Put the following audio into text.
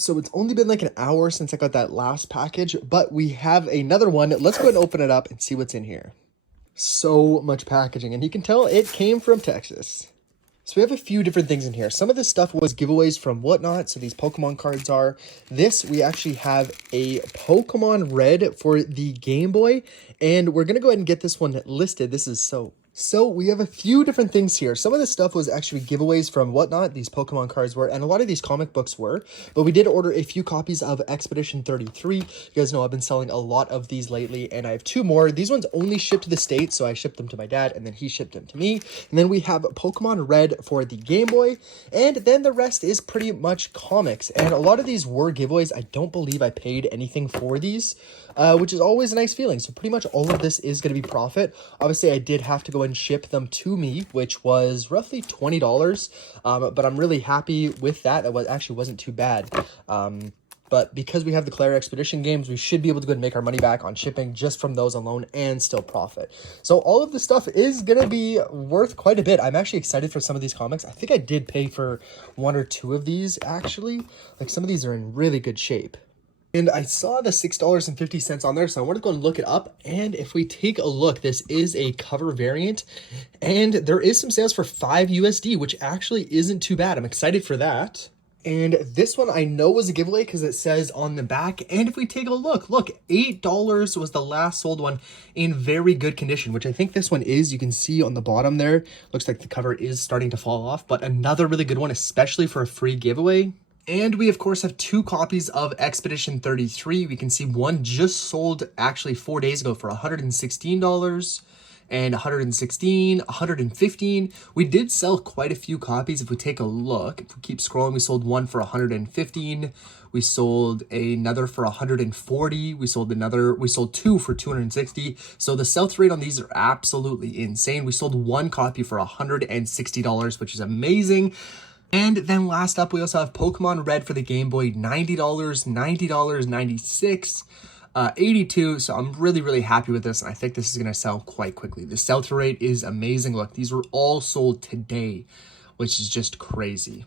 So it's only been like an hour since I got that last package, but we have another one. Let's go ahead and open it up and see what's in here. So much packaging, and you can tell it came from Texas. So we have a few different things in here. Some of this stuff was giveaways from Whatnot, so these Pokemon cards are. This, we actually have a Pokemon Red for the Game Boy, and we're going to go ahead and get this one listed. This is so we have a few different things here. Some of this stuff was actually giveaways from Whatnot, these Pokemon cards were, and a lot of these comic books were, but we did order a few copies of Expedition 33. You guys know I've been selling a lot of these lately, and I have two more. These ones only shipped to the States, so I shipped them to my dad, and then he shipped them to me. And then we have Pokemon Red for the Game Boy, and then the rest is pretty much comics. And a lot of these were giveaways. I don't believe I paid anything for these, which is always a nice feeling. So pretty much all of this is going to be profit. Obviously, I did have to go and ship them to me, which was roughly $20, but I'm really happy with that. That actually wasn't too bad. But because we have the Clair Expedition games, we should be able to go and make our money back on shipping just from those alone and still profit. So all of this stuff is going to be worth quite a bit. I'm actually excited for some of these comics. I think I did pay for one or two of these, actually. Like, some of these are in really good shape. And I saw the $6.50 on there, so I wanted to go and look it up. And if we take a look, this is a cover variant, and there is some sales for $5 USD, which actually isn't too bad. I'm excited for that. And this one I know was a giveaway because it says on the back. And if we take a look, $8 was the last sold one in very good condition, which I think this one is. You can see on the bottom there, looks like the cover is starting to fall off, but another really good one, especially for a free giveaway. And we, of course, have two copies of Expedition 33. We can see one just sold actually 4 days ago for $116 and $116, $115. We did sell quite a few copies. If we take a look, if we keep scrolling, we sold one for $115. We sold another for $140. We sold two for $260. So the sell-through rate on these are absolutely insane. We sold one copy for $160, which is amazing. And then last up, we also have Pokemon Red for the Game Boy, $90, $90, $96, $82. So I'm really, really happy with this, and I think this is going to sell quite quickly. The sell-through rate is amazing. Look, these were all sold today, which is just crazy.